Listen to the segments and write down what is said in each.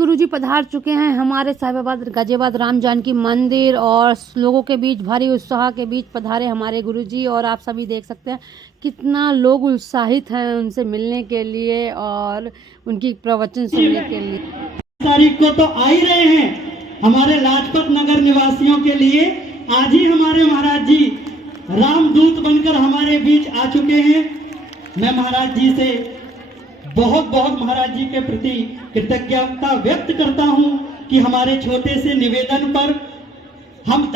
गुरुजी पधार चुके हैं हमारे साहिबाबाद गाजियाबाद राम जानकी मंदिर और लोगों के बीच भारी उत्साह के बीच पधारे हमारे गुरुजी। और आप सभी देख सकते हैं कितना लोग उत्साहित हैं उनसे मिलने के लिए और उनकी प्रवचन सुनने के लिए। तारीख को तो आ ही रहे हैं हमारे लाजपत नगर निवासियों के लिए। आज ही हमारे महाराज जी रामदूत बनकर हमारे बीच आ चुके हैं। मैं महाराज जी से बहुत बहुत महाराज जी के प्रति कृतज्ञता व्यक्त करता हूं कि हमारे छोटे से निवेदन पर हम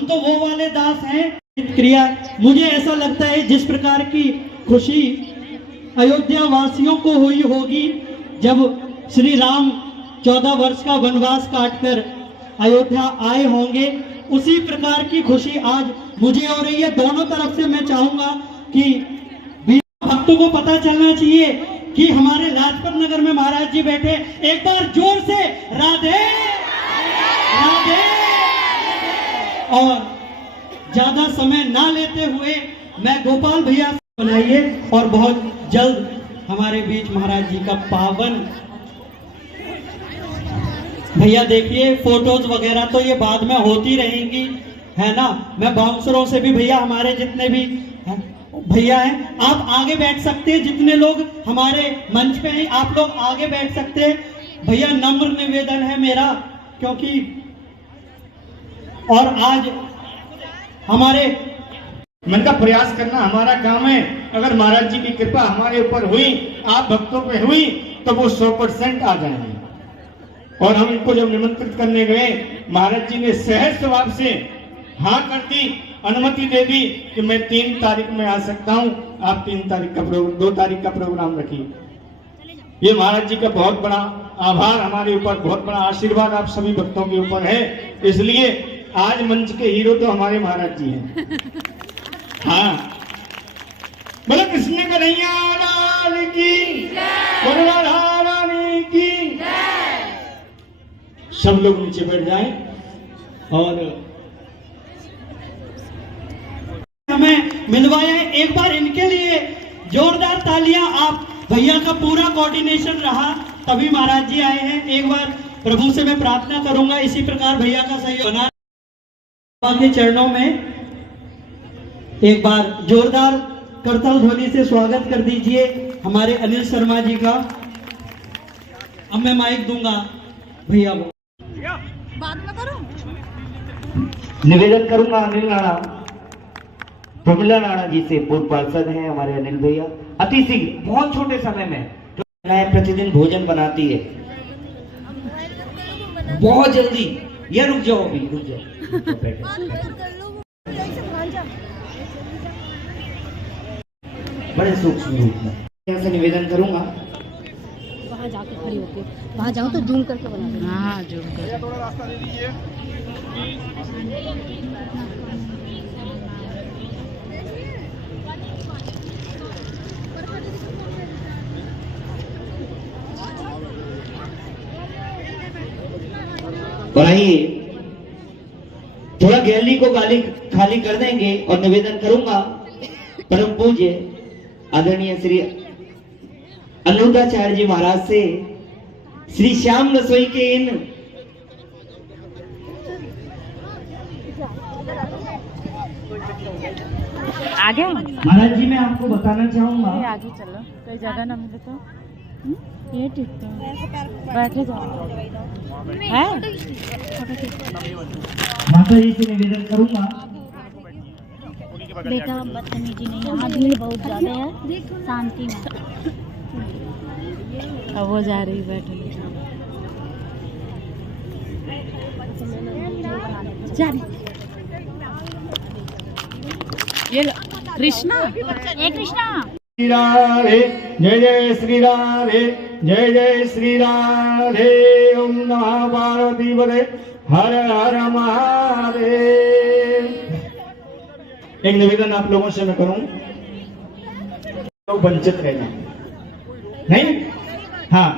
तो वो वाले दास हैं। क्रिया मुझे ऐसा लगता है जिस प्रकार की खुशी अयोध्या वासियों को हुई होगी जब श्री राम 14 वर्ष का वनवास काटकर अयोध्या आए होंगे, उसी प्रकार की खुशी आज मुझे हो रही है। दोनों तरफ से मैं चाहूंगा कि भक्तों को पता चलना चाहिए कि हमारे लाजपत नगर में महाराज जी बैठे। एक बार जोर से राधे राधे। और ज्यादा समय ना लेते हुए मैं गोपाल भैया से बनाइए और बहुत जल्द हमारे बीच महाराज जी का पावन भैया देखिए फोटोज वगैरह तो ये बाद में होती रहेंगी, है ना। मैं बाउंसरों से भी भैया हमारे जितने भी भैया हैं आप आगे बैठ सकते हैं। जितने लोग हमारे मंच पे हैं आप लोग आगे बैठ सकते हैं। भैया नम्र निवेदन है मेरा, क्योंकि और आज हमारे मन का प्रयास करना हमारा काम है। अगर महाराज जी की कृपा हमारे ऊपर हुई, आप भक्तों पे हुई, तो वो 100% आ जाएंगे। और हम इनको जब निमंत्रित करने गए, महाराज जी ने सहज स्वभाव से हाँ कर दी, अनुमति दे दी कि मैं 3 तारीख में आ सकता हूं। आप 2 तारीख का प्रोग्राम रखिए। ये महाराज जी का बहुत बड़ा आभार, हमारे ऊपर बहुत बड़ा आशीर्वाद आप सभी भक्तों के ऊपर है। इसलिए आज मंच के हीरो तो हमारे महाराज जी हैं। हाँ, बोलो कृष्ण कन्हैया लाल की, बोलो राधा रानी की। सब लोग नीचे बैठ जाएं और हमें मिलवाया। एक बार इनके लिए जोरदार तालियां। आप भैया का पूरा कोऑर्डिनेशन रहा तभी महाराज जी आए हैं। एक बार प्रभु से मैं प्रार्थना करूंगा इसी प्रकार भैया का सहयोग बना के चरणों में एक बार जोरदार करताल ध्वनि से स्वागत कर दीजिए हमारे अनिल शर्मा जी का। अब मैं माइक दूंगा भैया को। बात में करूं? निवेदन करूंगा अनिल राणा, प्रमिला राणा जी से, पूर्व पार्षद हैं हमारे अनिल भैया। अति शीघ्र बहुत छोटे समय में प्रतिदिन भोजन बनाती है, बहुत जल्दी। ये रुक जाओ अभी, रुक जाओ। बड़े सूक्ष्म रूप में यहाँ से निवेदन करूंगा। वहाँ जाके खड़ी होके वहाँ जाऊँ तो जूम करके बना देना। हाँ जूम कर। थोड़ा रास्ता दे दीजिए। और आइए थोड़ा गैलरी को खाली कर देंगे और निवेदन करूंगा परम पूज्य आदरणीय श्री अनुदाचार्य जी महाराज से श्री श्याम रसोई के इन आगे महाराज जी मैं आपको बताना चाहूंगा, आगे चलो, कोई जगह ना मिले तो ये ठीक तो बैठे जाओ है। माता जी से निवेदन करूंगा। बेटा बदतमीजी नहीं, यहाँ भीड़ बहुत ज्यादा है, शांति में। अब वो जा रही बैठे ये कृष्णा, ए कृष्णा, श्री राधे, जय जय श्री राधे, जय जय श्री राधे। ओम नमः पार्वती पते, हर हर महादेव। एक निवेदन आप लोगों से मैं करूं, लोग वंचित रह जाए नहीं। हाँ,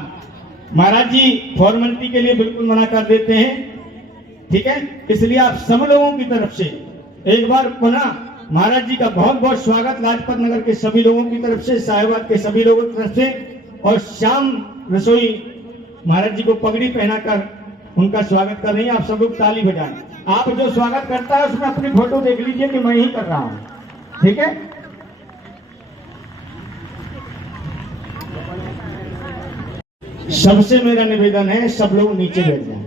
महाराज जी फॉर्मेलिटी के लिए बिल्कुल मना कर देते हैं, ठीक है। इसलिए आप सब लोगों की तरफ से एक बार पुनः महाराज जी का बहुत बहुत स्वागत लाजपत नगर के सभी लोगों की तरफ से, साहिबाबाद के सभी लोगों की तरफ से और श्याम रसोई महाराज जी को पगड़ी पहनाकर उनका स्वागत कर रही हैं। आप सब लोग ताली बजाएं। आप जो स्वागत करता है उसमें अपनी फोटो देख लीजिए कि मैं ही कर रहा हूं, ठीक है। सबसे मेरा निवेदन है, सब लोग नीचे बैठ जाएं।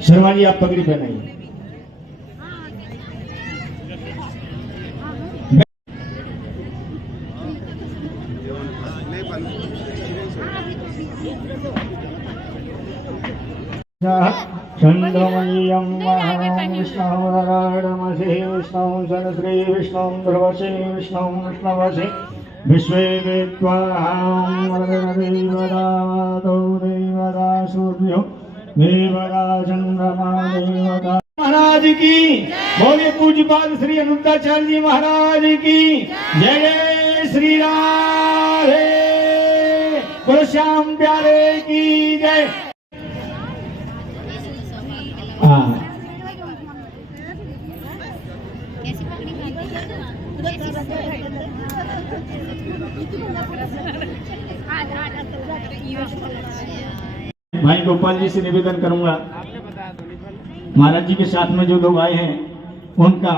शर्मा जी आप पगड़ी पहनाइए। चंद्रमय्यं विष्णुरमसे विष्णु सरश्री विष्णु ध्रुवसे विष्णु विष्णवसे विश्वे देवदादौ देवदा सूर्यो देवदा चंद्रमा देवदा। महाराज की बोले पूज्यपाद श्री अनंताचार्य जी महाराज की जय। जय श्री राधे, बोलो श्याम प्यारे की जय। भाई गोपाल जी से निवेदन करूंगा, महाराज जी के साथ में जो लोग आए हैं उनका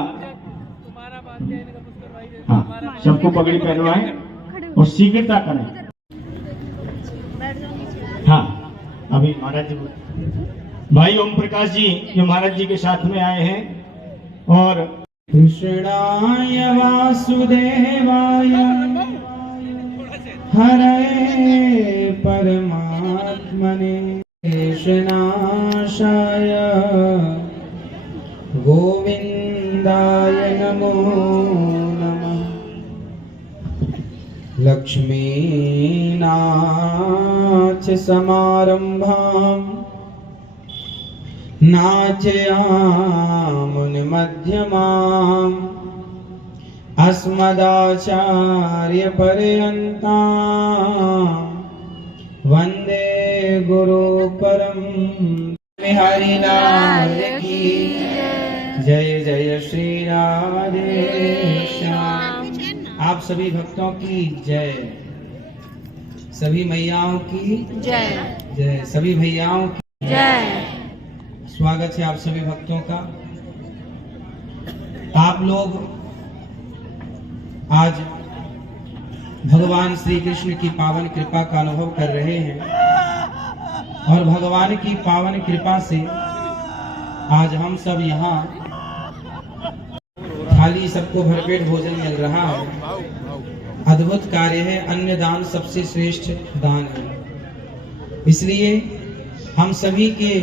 सबको पगड़ी पहनवाएं और शीघ्रता करें। अभी महाराज जी भाई ओम प्रकाश जी जो महाराज जी के साथ में आए हैं और कृष्णाय वासुदेवाय हरे परमात्मने कृष्णाशाय गोविंदाय नमो नमः। लक्ष्मीनाथ समारंभां नाचयामुनिमध्यमाम् अस्मदाचार्यपर्यन्तां वन्दे गुरुपरम्। हरिलाल की जय। जय श्री राधे श्याम। आप सभी भक्तों की जय, सभी मैयाओं की जय जय, सभी भैयाओं की जय। स्वागत है आप सभी भक्तों का। आप लोग आज भगवान श्री कृष्ण की पावन कृपा का अनुभव कर रहे हैं और भगवान की पावन कृपा से आज हम सब यहाँ थाली सबको भरपेट भोजन मिल रहा है। अद्भुत कार्य है। अन्न दान सबसे श्रेष्ठ दान है। इसलिए हम सभी के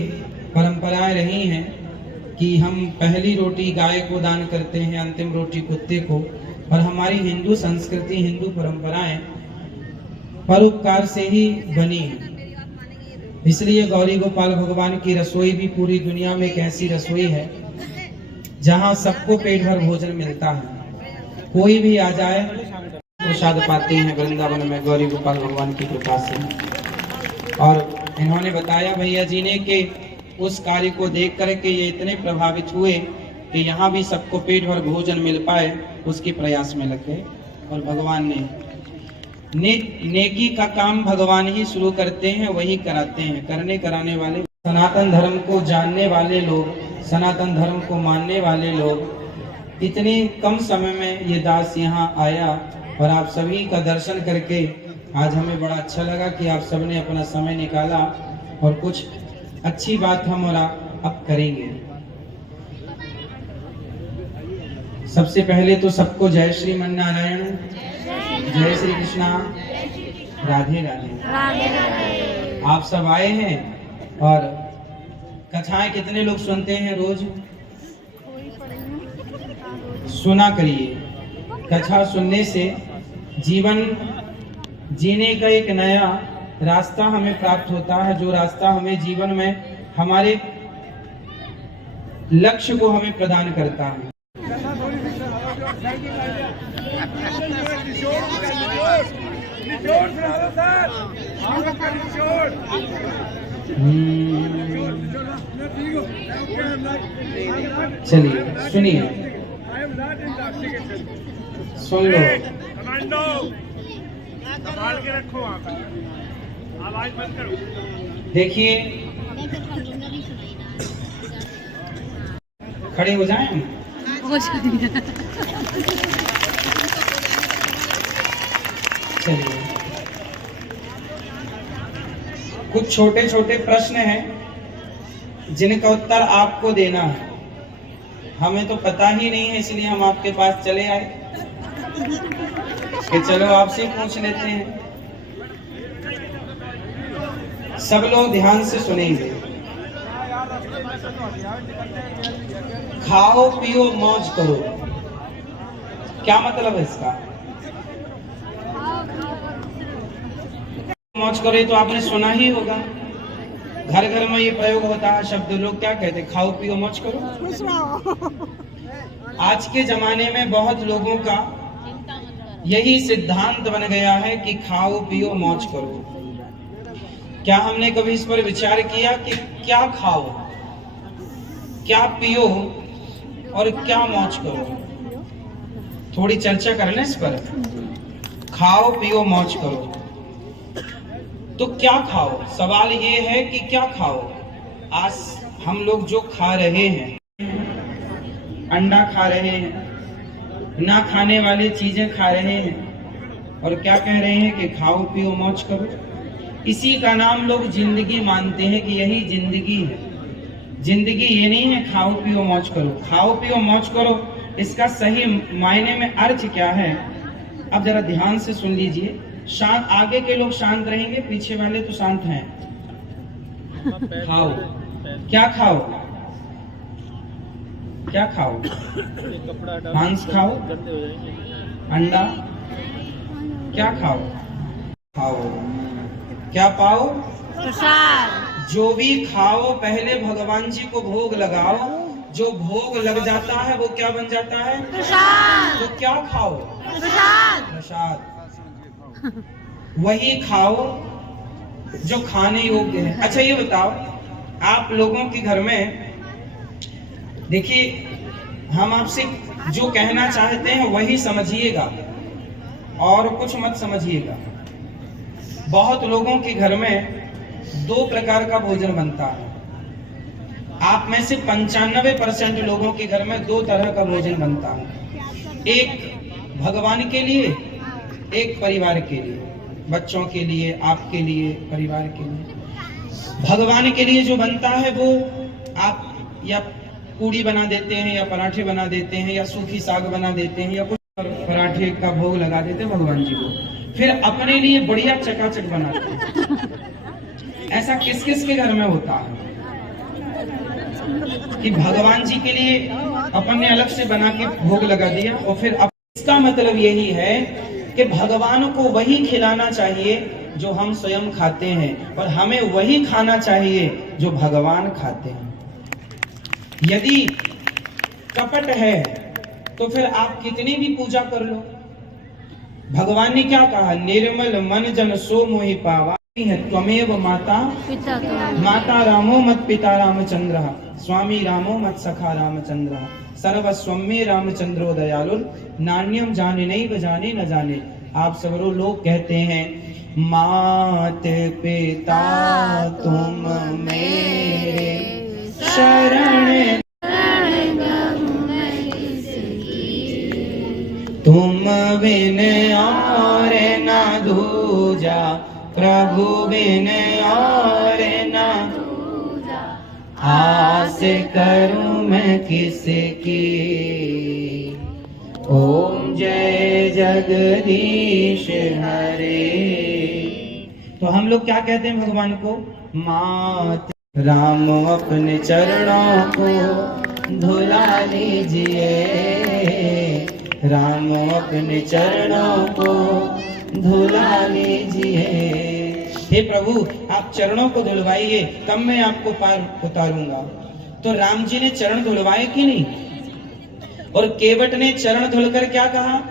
परंपराएं रही हैं कि हम पहली रोटी गाय को दान करते हैं, अंतिम रोटी कुत्ते को। और हमारी हिंदू संस्कृति, हिंदू परंपराएं परोपकार से ही बनी है। इसलिए गौरी गोपाल भगवान की रसोई भी पूरी दुनिया में एक ऐसी रसोई है जहां सबको पेट भर भोजन मिलता है। कोई भी आ जाए प्रसाद पाते हैं वृंदावन में गौरी गोपाल भगवान की कृपा से। और इन्होंने बताया भैया जी ने कि उस कार्य को देख करके ये इतने प्रभावित हुए कि यहाँ भी सबको पेट भर भोजन मिल पाए, उसके प्रयास में लग गए। और भगवान ने नेकी का काम भगवान ही शुरू करते हैं, वही कराते हैं। करने कराने वाले, सनातन धर्म को जानने वाले लोग, सनातन धर्म को मानने वाले लोग। इतने कम समय में ये दास यहाँ आया और आप सभी का दर्शन करके आज हमें बड़ा अच्छा लगा कि आप सबने अपना समय निकाला और कुछ अच्छी बात हम और आप अब करेंगे। सबसे पहले तो सबको जय श्रीमन नारायण, जय श्री कृष्णा, राधे राधे। आप सब आए हैं और कथाएं कितने लोग सुनते हैं रोज? सुना करिए। कथा सुनने से जीवन जीने का एक नया रास्ता हमें प्राप्त होता है, जो रास्ता हमें जीवन में हमारे लक्ष्य को हमें प्रदान करता है। चलिए सुनिए, सुन लो। संभाल के रखो। देखिए, खड़े हो जाएं। चलिए, कुछ छोटे छोटे प्रश्न हैं जिनका उत्तर आपको देना है। हमें तो पता ही नहीं है, इसलिए हम आपके पास चले आए कि चलो आपसे पूछ लेते हैं। सब लोग ध्यान से सुनेंगे। खाओ पियो मौज करो, क्या मतलब है इसका? मौज करो, ये तो आपने सुना ही होगा। घर घर में ये प्रयोग होता है शब्द। लोग क्या कहते हैं? खाओ पियो मौज करो। आज के जमाने में बहुत लोगों का यही सिद्धांत बन गया है कि खाओ पियो मौज करो। क्या हमने कभी इस पर विचार किया कि क्या खाओ, क्या पियो और क्या मौज करो? थोड़ी चर्चा कर लें इस पर। खाओ पियो मौज करो, तो क्या खाओ? सवाल ये है कि क्या खाओ? आज हम लोग जो खा रहे हैं, अंडा खा रहे हैं, ना खाने वाली चीजें खा रहे हैं, और क्या कह रहे हैं कि खाओ पियो मौज करो। इसी का नाम लोग जिंदगी मानते हैं कि यही जिंदगी है। जिंदगी ये नहीं है खाओ पियो मौज करो। खाओ पियो मौज करो, इसका सही मायने में अर्थ क्या है? अब जरा ध्यान से सुन लीजिए। शांत, आगे के लोग शांत रहेंगे, पीछे वाले तो शांत हैं। खाओ, क्या खाओ? क्या खाओ? मांस खाओ, अंडा, क्या खाओ? खाओ, क्या पाओ? प्रसाद। जो भी खाओ पहले भगवान जी को भोग लगाओ। जो भोग लग जाता है वो क्या बन जाता है? प्रसाद। तो क्या खाओ? प्रसाद। प्रसाद। वही खाओ जो खाने योग्य है। अच्छा ये बताओ, आप लोगों के घर में, देखिए, हम आपसे जो कहना चाहते हैं वही समझिएगा और कुछ मत समझिएगा। बहुत लोगों के घर में 2 प्रकार का भोजन बनता है। आप में से 95% लोगों के घर में 2 तरह का भोजन बनता है। एक भगवान के लिए, एक परिवार के लिए, बच्चों के लिए, आपके लिए, परिवार के लिए। भगवान के लिए जो बनता है वो आप या पूड़ी बना देते हैं, या पराठे बना देते हैं, या सूखी साग बना देते हैं, या कुछ पराठे का भोग लगा देते हैं भगवान जी को। फिर अपने लिए बढ़िया चकाचक बनाते हैं। ऐसा किस किस के घर में होता है कि भगवान जी के लिए अपन ने अलग से बना के भोग लगा दिया, और फिर इसका मतलब यही है कि भगवान को वही खिलाना चाहिए जो हम स्वयं खाते हैं, और हमें वही खाना चाहिए जो भगवान खाते हैं। यदि कपट है तो फिर आप कितनी भी पूजा कर लो। भगवान ने क्या कहा? निर्मल मन जन सो मोहि पावा है त्वमेव माता पिता माता रामो मत पिता रामचंद्र स्वामी रामो मत सखा रामचंद्र सर्वस्वमे रामचंद्रो दयालुर नान्यम जाने नहीं बजाने न जाने। आप सब लोग कहते हैं मात पिता तुम मेरे शरण, तुम बिन और न दूजा, प्रभु बिन और न दूजा, आस करूं मैं किसकी। ओम जय जगदीश हरे। तो हम लोग क्या कहते हैं भगवान को? मात राम अपने चरणों को धुला लीजिए, राम अपने चरणों को धुला लीजिए। हे प्रभु, आप चरणों को धुलवाइए, तब मैं आपको पार उतारूंगा। तो राम जी ने चरण धुलवाए कि नहीं? और केवट ने चरण धुलकर क्या कहा?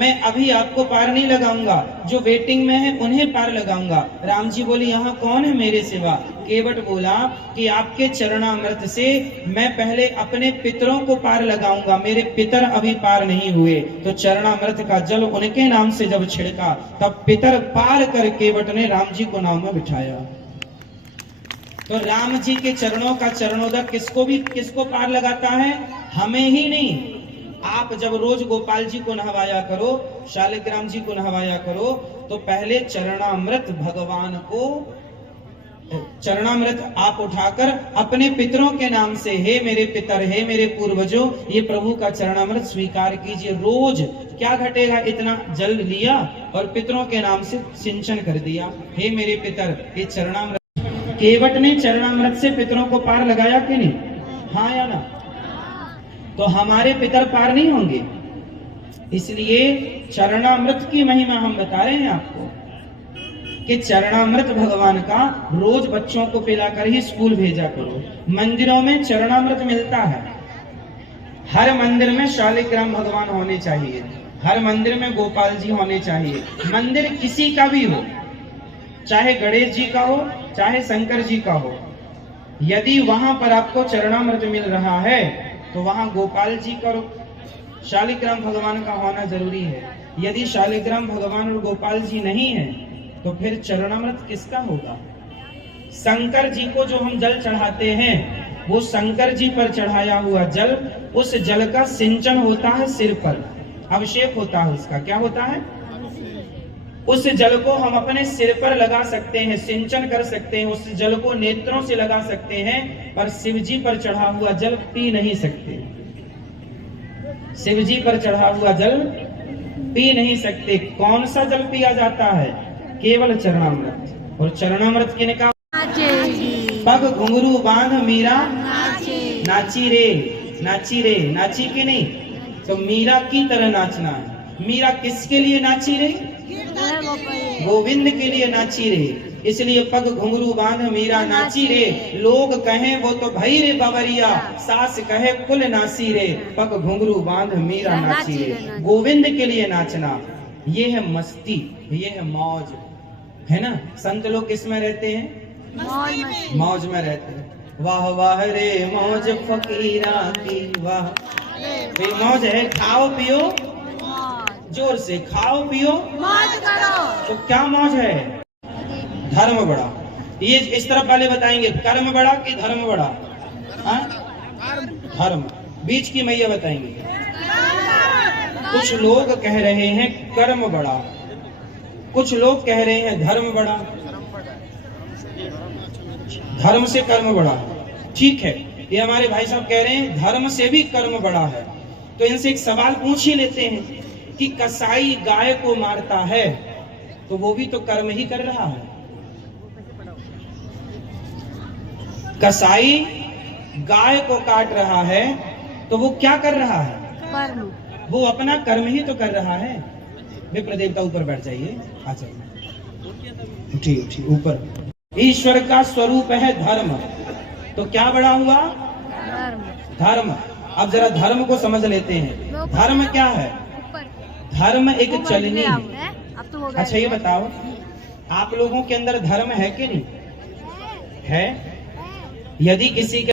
मैं अभी आपको पार नहीं लगाऊंगा, जो वेटिंग में है उन्हें पार लगाऊंगा। राम जी बोले, यहाँ कौन है मेरे सिवा? केवट बोला कि आपके चरणामृत से मैं पहले अपने पितरों को पार लगाऊंगा, मेरे पितर अभी पार नहीं हुए। तो चरणामृत का जल उनके नाम से जब छिड़का तब पितर पार कर केवट ने राम जी को नाव में बिठाया। तो राम जी के चरणों का चरणोदक किसको पार लगाता है? हमें ही नहीं। आप जब रोज गोपाल जी को नहवाया करो, शालिग्राम जी को नहवाया करो, तो पहले चरणामृत भगवान को, चरणामृत आप उठाकर अपने पितरों के नाम से, हे मेरे पितर, हे मेरे पूर्वजों, ये प्रभु का चरणामृत स्वीकार कीजिए। रोज क्या घटेगा? इतना जल लिया और पितरों के नाम से सिंचन कर दिया। हे मेरे पितर, ये चरणामृत। केवट ने चरणामृत से पितरों को पार लगाया कि नहीं? हाँ या ना? तो हमारे पितर पार नहीं होंगे, इसलिए चरणामृत की महिमा हम बता रहे हैं आपको कि चरणामृत भगवान का रोज बच्चों को पिलाकर ही स्कूल भेजा करो। मंदिरों में चरणामृत मिलता है, हर मंदिर में शालिग्राम भगवान होने चाहिए, हर मंदिर में गोपाल जी होने चाहिए। मंदिर किसी का भी हो, चाहे गणेश जी का हो, चाहे शंकर जी का हो, यदि वहां पर आपको चरणामृत मिल रहा है तो वहां गोपाल जी का, शालिग्राम भगवान का होना जरूरी है। यदि शालिग्राम भगवान और गोपाल जी नहीं है तो फिर चरणामृत किसका होगा? शंकर जी को जो हम जल चढ़ाते हैं वो शंकर जी पर चढ़ाया हुआ जल, उस जल का सिंचन होता है सिर पर, अभिषेक होता है उसका। क्या होता है? उस जल को हम अपने सिर पर लगा सकते हैं, सिंचन कर सकते हैं, उस जल को नेत्रों से लगा सकते हैं, पर शिव जी पर चढ़ा हुआ जल पी नहीं सकते। शिव जी पर चढ़ा हुआ जल पी नहीं सकते। कौन सा जल पिया जाता है? केवल चरणामृत। और चरणामृत किने का? पग घुंघरू बांध मीरा नाची रे, नाची रे, नाची के नहीं तो मीरा की तरह नाचना है। मीरा किसके लिए नाची रे? गोविंद के लिए नाची रे। इसलिए पग घुंघरू बांध मीरा नाची रे, लोग कहें वो तो भई रे बावरिया, सास कहे कुल नासी रे, पग घुंघरू बांध मीरा नाची रे। गोविंद के लिए नाचना, ये है मस्ती, ये है मौज, है ना? संत लोग किस में रहते हैं? मौज में रहते हैं। वाह वाह रे मौज फकीरा की वाह, मौज है। खाओ पियो, जोर से खाओ पियो, मौज करो। तो क्या मौज है? धर्म बड़ा। ये इस तरफ वाले बताएंगे कर्म बड़ा कि धर्म बड़ा? धर्म। बीच की मैया बताएंगे। कुछ लोग कह रहे हैं कर्म बड़ा, कुछ लोग कह रहे हैं धर्म बड़ा। धर्म से कर्म बड़ा, ठीक है। ये हमारे भाई साहब कह रहे हैं धर्म से भी कर्म बड़ा है। तो इनसे एक सवाल पूछ ही लेते हैं कि कसाई गाय को मारता है तो वो भी तो कर्म ही कर रहा है। कसाई गाय को काट रहा है तो वो क्या कर रहा है? कर्म। वो अपना कर्म ही तो कर रहा है। विप्र देवता ऊपर बैठ जाइए, आ जाइए, उठिए ऊपर। ईश्वर का स्वरूप है धर्म, तो क्या बड़ा हुआ? धर्म। अब जरा धर्म को समझ लेते हैं। धर्म क्या है? धर्म एक चलनी है। अच्छा ये बताओ, आप लोगों के अंदर धर्म है कि नहीं है? यदि किसी के